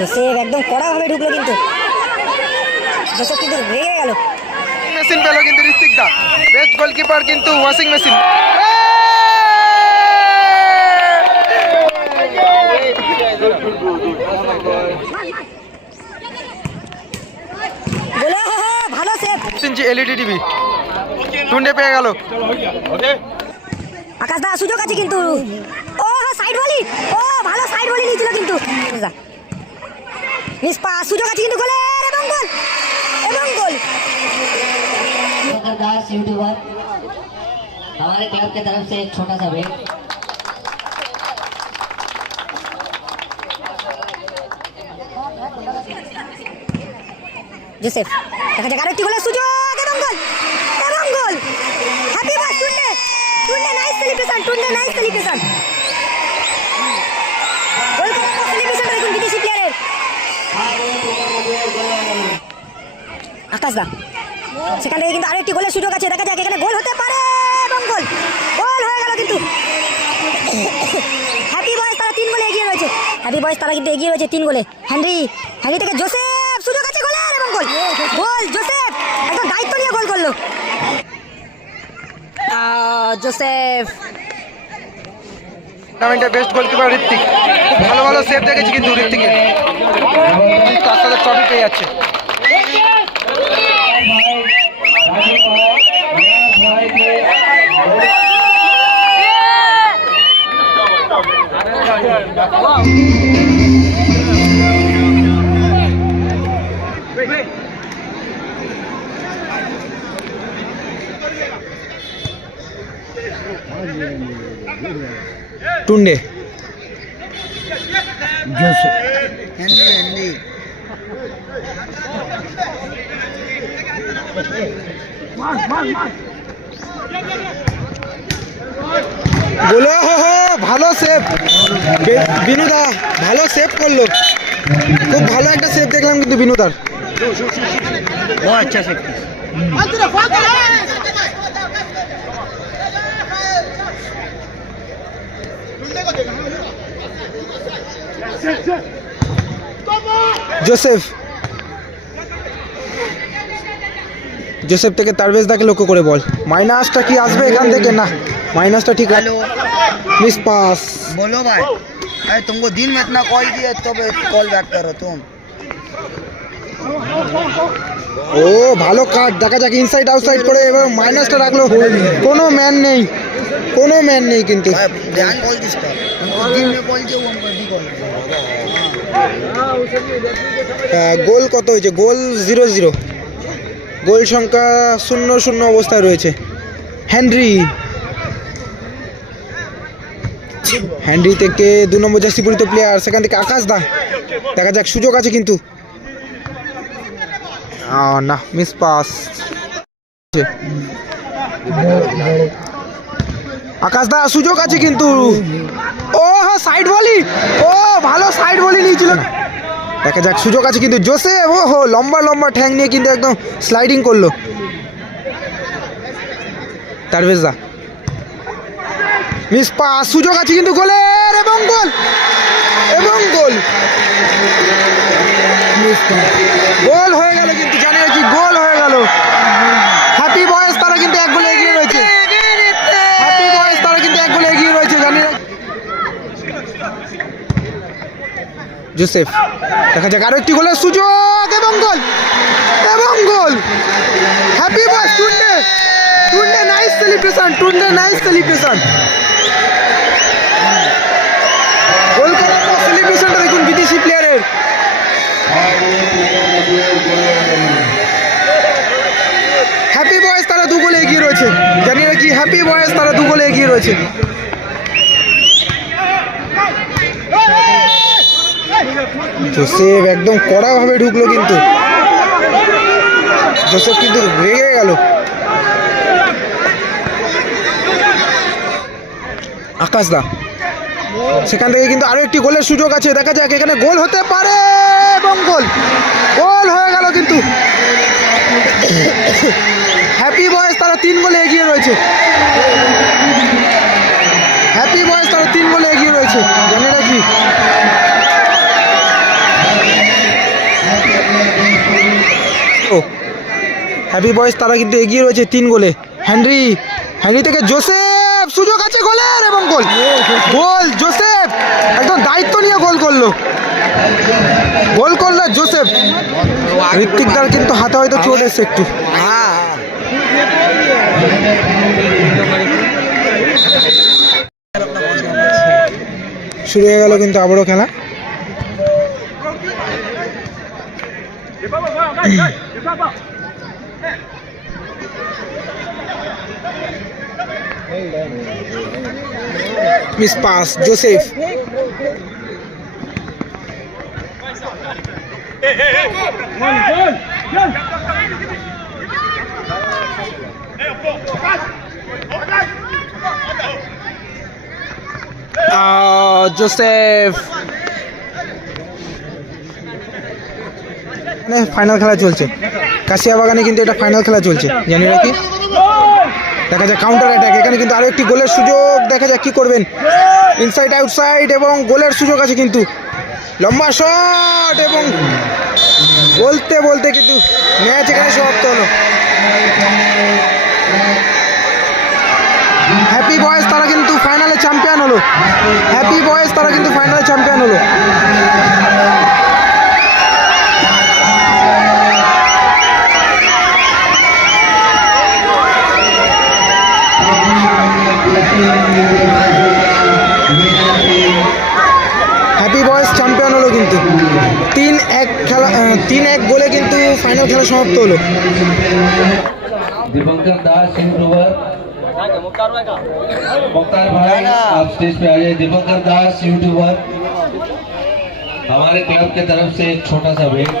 Joseph একদম কড়াভাবে ঢুকলো কিন্তু। জোসেফ কিন্তু রেগে গেল। মেশিন পেল কিন্তু ঋত্বিক দা। বেস্ট গোলকিপার কিন্তু ওয়াশিং মেশিন ভালো save inch LED TV Tunde পেয়ে গেল। আকাশ দা সুযোগ আছে কিন্তু। ও সাইড বলি ও ভালো সাইড বলি নিয়েছিল কিন্তু। মিস পাস সুযোগ আছে কিন্তু গোলের এবং গোল এবং গোল शंकर दास यूट्यूबर हमारे क्लब की तरफ से एक छोटा सा भेंट জোসেফ দেখা যাক আরেকটি গোলের সুযোগ এবং গোল এবং গোল হ্যাপি বাস Tunde Tunde nice celebration Tunde nice celebration Akash দা, সেখান থেকে কিন্তু আরেকটি গোলের সুযোগ আছে। দেখা যাক এখানে গোল হতে পারে, এবং গোল। গোল হয়ে গেল কিন্তু। হ্যাপি বয়েস তারা তিন গোলে এগিয়ে রয়েছে। হ্যাপি বয়েস তারা কিন্তু এগিয়ে রয়েছে তিন গোলে। হ্যানরি হ্যানরি থেকে জোসেফ সুযোগ আছে গোলের, এবং গোল। গোল জোসেফ একদম দায়িত্ব নিয়ে গোল করল। জোসেফ টুর্নামেন্টের বেস্ট গোলকিপার ঋত্বিক ভালো ভালো সেভ দেখেছি কিন্তু ঋত্বিকের তার সাথে ট্রফি পেয়ে যাচ্ছে। টুন্ডে বলো হো হো ভালো সেভ বিনুদা ভালো সেভ করল। খুব ভালো একটা সেভ দেখলাম কিন্তু বিনুদার। জোসেফ জোসেফ থেকে তারবেজ দাকে লক্ষ্য করে বল মাইনাসটা কি আসবে এখান থেকে না মাইনাসটা ঠিক हेलो মিস পাস बोलो भाई अरे तुमको दिन में इतना कॉल किया तो कॉल बैक करो तुम ও ভালো কাট দেখা যাক ইনসাইড আউটসাইড করে এবার মাইনাসটা রাখলো কোনো ম্যান নেই কোনো ম্যান নেই কিন্তু भाई, ध्यान कॉल किसका तुमको दिन में कॉल গোল কত হয়েছে? গোল জিরো জিরো। গোল সংখ্যা শূন্য শূন্য অবস্থায় রয়েছে। হ্যান্ড্রি। হ্যান্ড্রি থেকে দু নম্বর জার্সি পরিত প্লেয়ার সেখান থেকে আকাশ দা। দেখা যাক, সুযোগ আছে কিন্তু। না মিস পাস আকাশ দা, সুযোগ আছে কিন্তু। ও! সাইড বলি ও, ভালো সাইড বলি নিয়েছিল। দেখা যাক, সুযোগ আছে কিন্তু জোসে। ও হো লম্বা লম্বা ঠ্যাং নিয়ে কিন্তু একদম স্লাইডিং করল। তারভেজ দা মিস পাস সুযোগ আছে কিন্তু গোলের, এবং গোল। এবং গোল। গোল হয়ে গেল কিন্তু জানি কি গোল হয়ে গেল হ্যাপি বয়েস তারা কিন্তু এক গোলে এগিয়ে রয়েছে হ্যাপি বয়েস তারা কিন্তু এক গোলে এগিয়ে রয়েছে জানি না জোসেফ। দেখা যাক, আরও একটি গোলের সুযোগ এবং গোল এবং goal. Happy boys Tunde Tunde nice celebration Tunde nice celebration goal করার সেলিব্রেশনটা দেখুন বিদেশি প্লেয়ারের হ্যাপি বয়েস তারা দু গোলে এগিয়ে রয়েছে। জানি না কি হ্যাপি বয়েস তারা দু গোলে এগিয়ে রয়েছে। জোসেফ একদম কড়াভাবে ঢুকলো কিন্তু। জোসেফ কিন্তু রেগে গেল। আকাশ দা, সেখান থেকে কিন্তু আরও একটি গোলের সুযোগ আছে। দেখা যাক, এখানে গোল হতে পারে এবং গোল। গোল হয়ে গেল কিন্তু। হ্যাপি বয়েস তারা তিন গোলে এগিয়ে রয়েছে। হ্যাপি বয়েস তারা তিন গোলে এগিয়ে রয়েছে। জানি না হ্যাপি বয়েস তারা কিন্তু এগিয়ে রয়েছে তিন গোলে। হ্যানরি হ্যানরি থেকে জোসেফ সুযোগ আছে গোলের এবং গোল। গোল জোসেফ একদম দায়িত্ব নিয়ে গোল করল। গোল করল জোসেফ ঋত্বিকদার কিন্তু হাতে হয়তো চলে এসছে একটু। শুরু হয়ে গেল কিন্তু আবারও খেলা। মিস পাস জোসেফ আহ, জোসেফ ফাইনাল খেলা চলছে কাশিয়া বাগানে কিন্তু এটা ফাইনাল খেলা চলছে। জানি রাখি দেখা যাক কাউন্টার অ্যাটাক এখানে কিন্তু আরও একটি গোলের সুযোগ। দেখা যাক কি করবেন। ইনসাইড আউটসাইড এবং গোলের সুযোগ আছে কিন্তু। লম্বা শট এবং বলতে বলতে কিন্তু ম্যাচ এখানে সমাপ্ত হলো। হ্যাপি বয়েজ তারা কিন্তু ফাইনালে চ্যাম্পিয়ন হলো। হ্যাপি বয়েজ তারা কিন্তু ফাইনালে চ্যাম্পিয়ন হলো। খেলা সমাপ্ত হলো दिवंकर दास यूट्यूबर मुख्तार भाई आप स्टेज पे आ जाइए दिवंकर दास यूट्यूबर हमारे क्लब के तरफ से एक छोटा सा भेंट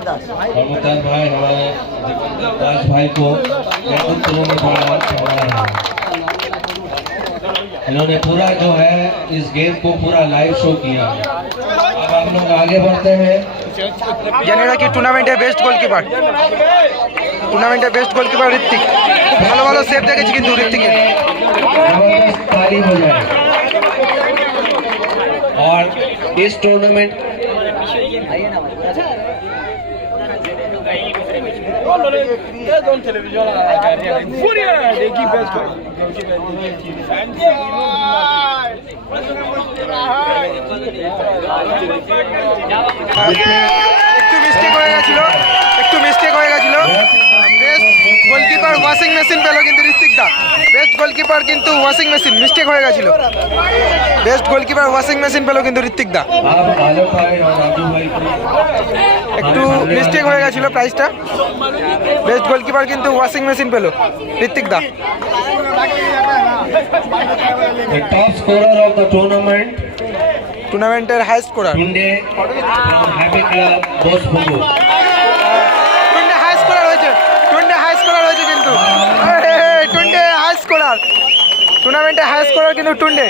और मुख्तार भाई हमारे दिवंकर दास भाई को नेतृत्व में बड़ा चढ़ा है इन्होंने पूरा जो है इस गेम को पूरा लाइव शो किया अब हम लोग आगे बढ़ते हैं জানি রাখি টুর্নামেন্টের বেস্ট গোলকিপার টুর্নামেন্টের বেস্ট গোলকিপার ঋত্বিক খুব ভালো ভালো সেভ দেখেছি কিন্তু ঋত্বিকের Collo le vedo in televisione alla carriera in furia dei chi pesca একটু মিস্টেক হয়ে গেছিল একটু মিস্টেক হয়ে গেছিল। বেস্ট গোলকিপার ওয়াশিং মেশিন পেল কিন্তু ঋত্বিক দা। বেস্ট গোলকিপার কিন্তু ওয়াশিং মেশিন মিস্টেক হয়ে গেছিল। বেস্ট গোলকিপার ওয়াশিং মেশিন পেল কিন্তু ঋত্বিক দা। একটু মিস্টেক হয়ে গেছিল প্রাইসটা বেস্ট গোলকিপার কিন্তু ওয়াশিং মেশিন পেল ঋত্বিক দা। টুর্নামেন্টের হাইস্ট স্কোরার স্কোরার টুর্নামেন্টে হাই স্কোরার কিন্তু Tunde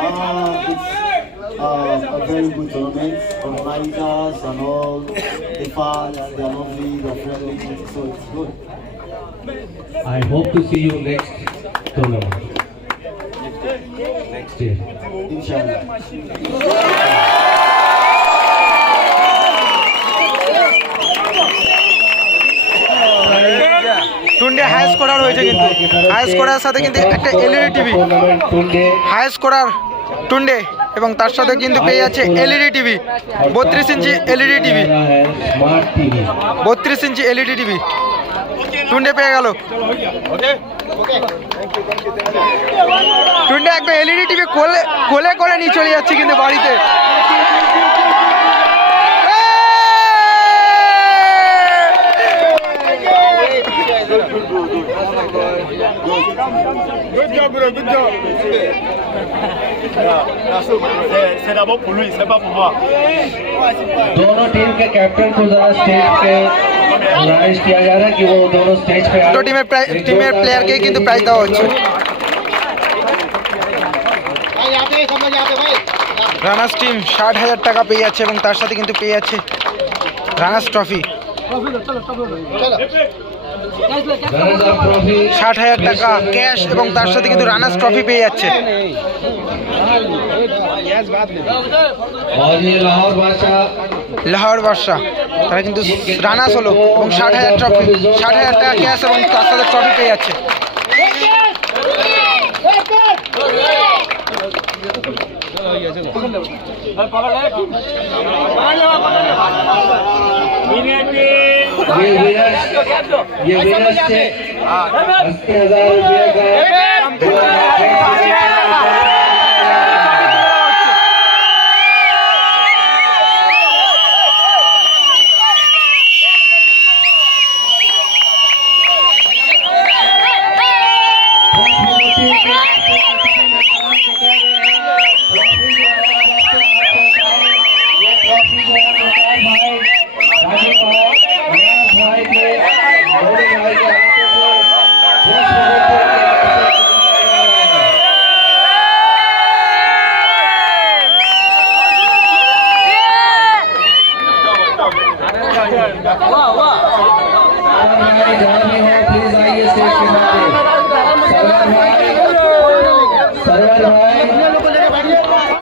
Uh, uh, a very good tournament. Organizers and all the fans, they're lovely, they're friendly, so it's good. I hope to see you next tournament next year ইনশাআল্লাহ। টুনডে highest scorer হয়েছে কিন্তু। Highest scorer সাথে কিন্তু একটা LED TV highest scorer Tunde এবং তার সাথে কিন্তু পেয়ে যাচ্ছে এলইডি টিভি বত্রিশ ইঞ্চি এলইডি টিভি বত্রিশ ইঞ্চি এলইডি টিভি টুন্ডে পেয়ে গেল। ওকে। টুন্ডে একদম এলইডি টিভি কোলে কোলে করে নিয়ে চলে যাচ্ছে কিন্তু বাড়িতে Good job, bro. Good job. C'est d'abord pour lui, c'est pas pour moi. दोनों टीम के कैप्टन को जरा स्टेज पे गुजारिश किया जा रहा है कि वो दोनों स्टेज पे आए দুটো টিমের প্রায়- টিমের প্লেয়ারকেই কিন্তু প্রাইজ দেওয়া হচ্ছে রানার্স টিম ষাট হাজার টাকা পেয়ে যাচ্ছে এবং তার সাথে কিন্তু পেয়ে যাচ্ছে runners trophy runners up trophy ষাট হাজার টাকা ক্যাশ এবং তার সাথে কিন্তু রানার্স ট্রফি পেয়ে যাচ্ছে। লাহর বর্ষা তারা কিন্তু রানার্স হলো এবং ষাট হাজার ট্রফি, ষাট হাজার টাকা ক্যাশ এবং তার সাথে ট্রফি পেয়ে যাচ্ছে। ये विनर्स ये विनर्स थे अस्सी हजार रुपये का